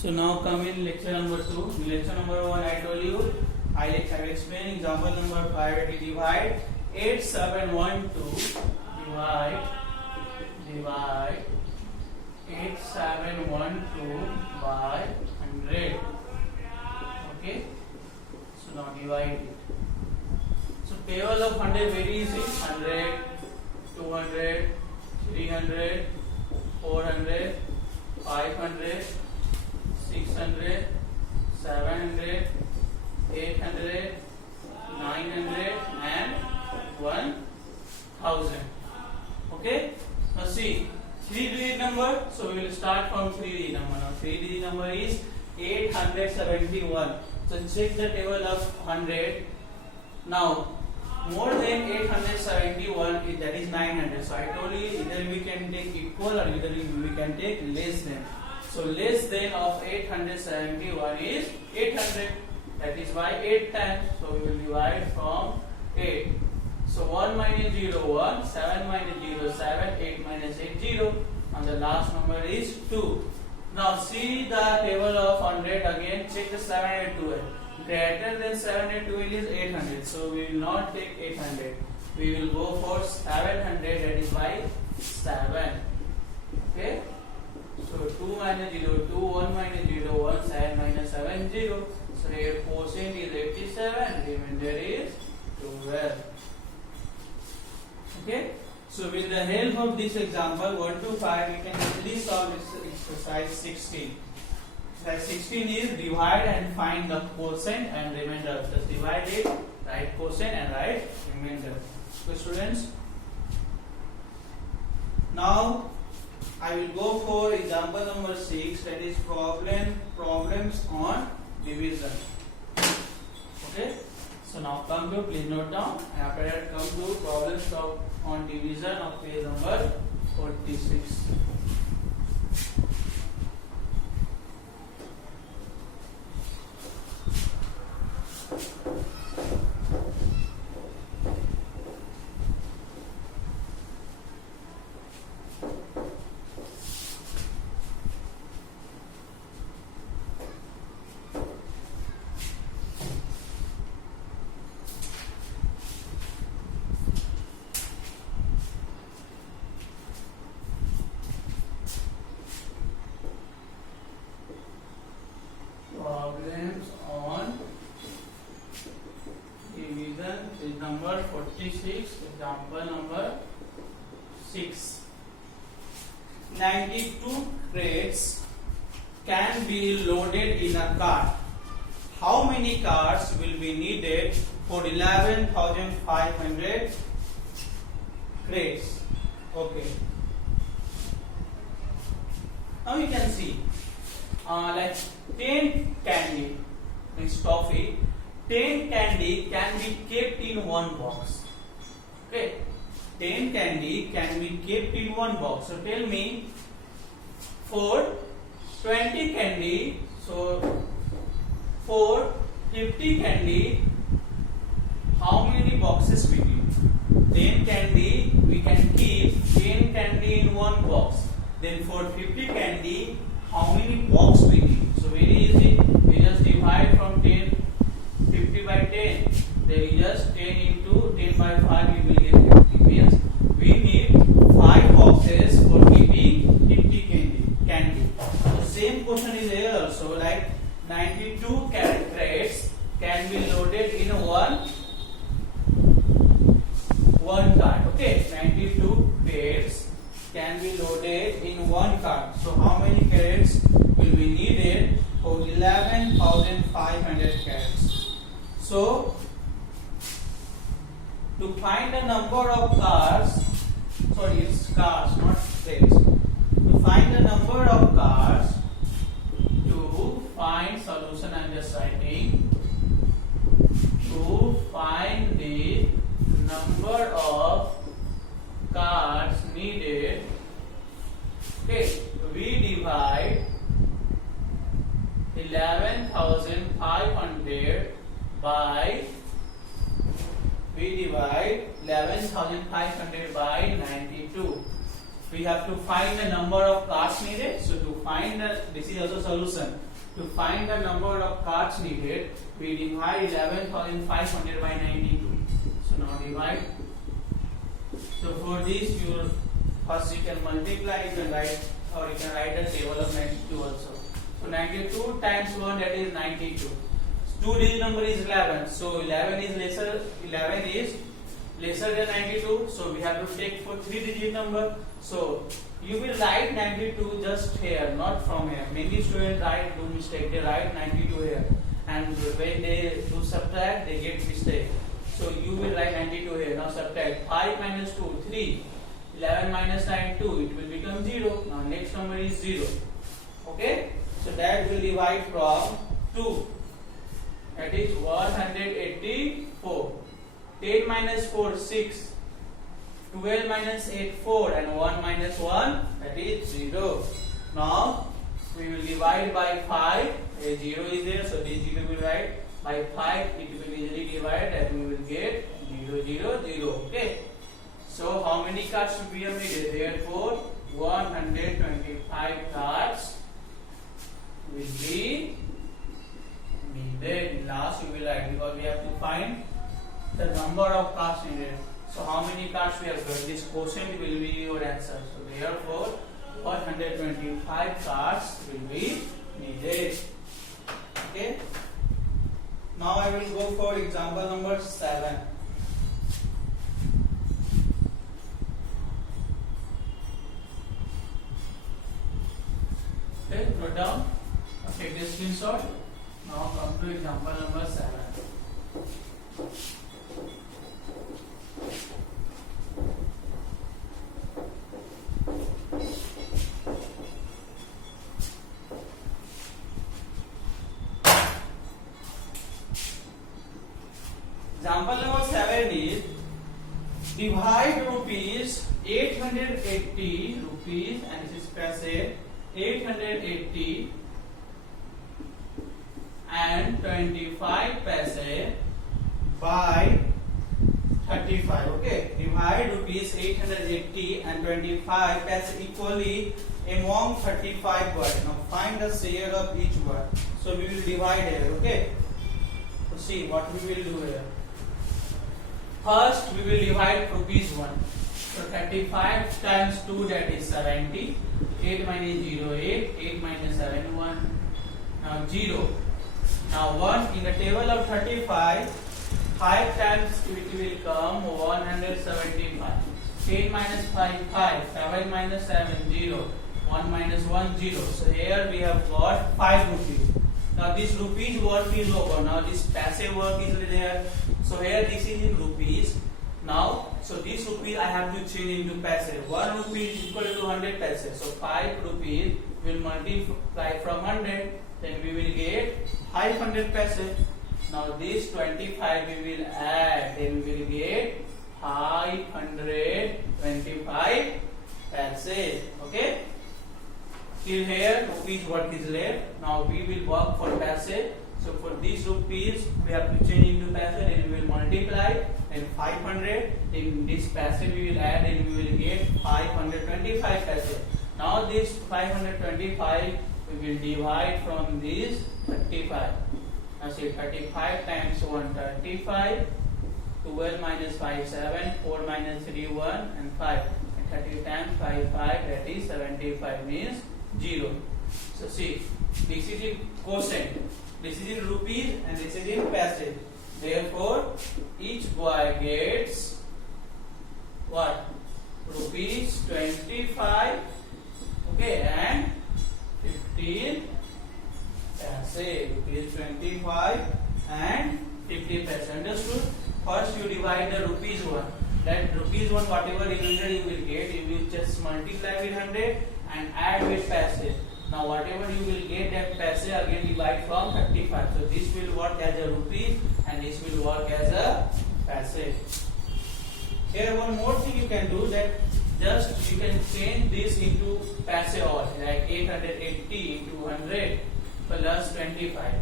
So now come in lecture number 2. In lecture number 1 I told you I have explained example number 5. We divide 8712 divide 8712 by 100. Okay. So now divide it. So table of 100 very easy. 100, 200, 300, 400, 500, 600, 700, 800, 900 and 1000. Okay. Now see 3-digit number. So we will start from 3-digit number. Now 3-digit number is 871. So check the table of 100. Now more than 871 is that is 900. So I told you either we can take equal or either we can take less than. So less than of 871 is 800. That is why 8 times. So we will divide from 8. So 1 minus 0 1, 7 minus 0 7, 8 minus 8 0, and the last number is 2. Now see the table of 100 again. Check the 712. Greater than 712 is 800. So we will not take 800. We will go for 700. That is by 7. Okay. So 2 minus 0 2, 1 minus 0 1, 7 minus 7 0. So here quotient is 87. Remainder is 12. Okay. So with the help of this example 1 to 5, we can easily solve this exercise 16. Exercise 16 is divide and find the quotient and remainder. Just divide it, write quotient and write remainder. So students, now I will go for example number 6, that is problems on division. Okay. So now come to, please note down, and after that come to problems on division of page number 46. Problems on division is number 46, example number 6. 92 crates can be loaded in a cart. How many carts will be needed for 11,500 crates? Okay. Now you can see like 10 candy means toffee, 10 candy can be kept in one box. Okay, 10 candy can be kept in one box. So tell me, for 20 candy, so for 50 candy, how many boxes we need? 10 candy we can keep 10 candy in one box. Then for 50 candy, how many box we need? So very easy. We just divide from 10, 50 by 10. Then we just 10 into 10 by 5. We will get 50. Means we need 5 boxes for keeping 50 candy. The same question is here also. Like 92 crates can be loaded in one cart. Okay, 92 crates can be loaded in one cart. So how many carrots will be needed for 11,500 carrots? So to find the number of cars, sorry, it's cars, not crates. To find the number of cars, to find solution, I'm just writing. To find the number of cars needed, okay, we divide 11,500 by 92. we have to find the number of cards needed. So to find the, this is also solution. To find the number of cards needed, we divide 11,500 by 92. So now divide. So for this, first you can multiply, you can write, or you can write the table of 92 also. So 92 times 1, that is 92. 2-digit number is 11. So 11 is lesser than 92. So we have to take for 3-digit number. So you will write 92 just here, not from here. Many students do mistake. They write 92 here, and when they do subtract, they get mistake. So you will write 92 here. Now subtract 5 minus 2, 3. 11 minus 9, 2. It will become 0. Now next number is 0. Okay. So that will divide from 2. That is 184. 10 minus 4, 6. 12 minus 8, 4, and 1 minus 1, that is 0. Now we will divide by 5. A 0 is there, so this 0 will write by 5. It will easily divide, and we will get 0, 0, 0. Okay. So how many cards we have needed? Therefore, 125 cards will be needed. Last we will write, because we have to find the number of cards needed. So how many cards we have got? This quotient will be your answer. So therefore 125 cards will be needed. Okay. Now I will go for example number 7. Okay, note down. Take the screenshot. Now come to example number 7. Example number 7 is divide rupees 880 rupees, and this is paise 880 and 25 paise by 35. Okay, divide rupees 880 and 25 paise equally among 35 words. Now find the share of each word. So we will divide here. Okay, so see what we will do here. First we will divide rupees 1. So 35 times 2, that is 70. 8 minus 0, 8. 8 minus 7, 1. Now 0. Now 1 in the table of 35, 5 times it will come 175. 10 minus 5, 5. 7 minus 7, 0. 1 minus 1, 0. So here we have got 5 rupees. Now this rupees work is over. Now this passive work is there. So here this is in rupees. Now, so this rupees I have to change into passive. 1 rupee is equal to 100 paise. So 5 rupees will multiply from 100. Then we will get 500 paise. Now this 25 we will add. Then we will get 525 paise. Okay. Till here rupees work is left. Now we will work for paise. So for these rupees we have to change into paise, and we will multiply, and 500 in this paise we will add, and we will get 525 paise. Now this 525 we will divide from this 35. Now see 35 times 1, 35. 12 minus 5, 7. 4 minus 3, 1, and 5. And 30 times 5, 5, that is 75, means 0. So see, this is in quotient. This is in rupees and this is in paise. Therefore, each boy gets what? Rupees 25, okay, and 15 paise. Rupees 25 and 50 paise. Understood? First you divide the rupees 1. That rupees 1, whatever remainder you will get, you will just multiply with 100 and add with paise. Now whatever you will get that paise, again divide from 35. So this will work as a rupee and this will work as a paise. Here one more thing you can do, that just you can change this into paise all, like 880 into 100 plus 25.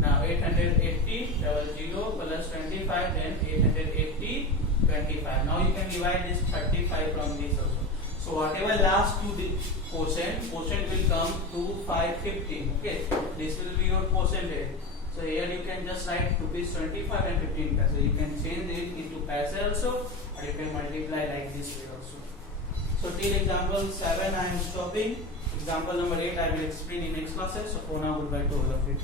Now 880 double 0 plus 25, then 880 25. Now you can divide this 35 from this also. So whatever last to the quotient will come 2, 5, 15. Okay, this will be your percentage. So here you can just write rupees 25 and 15 paise. You can change it into paise also, or you can multiply like this way also. So till example 7 I am stopping. Example number 8 I will explain in next classes. So for now, goodbye to all of you.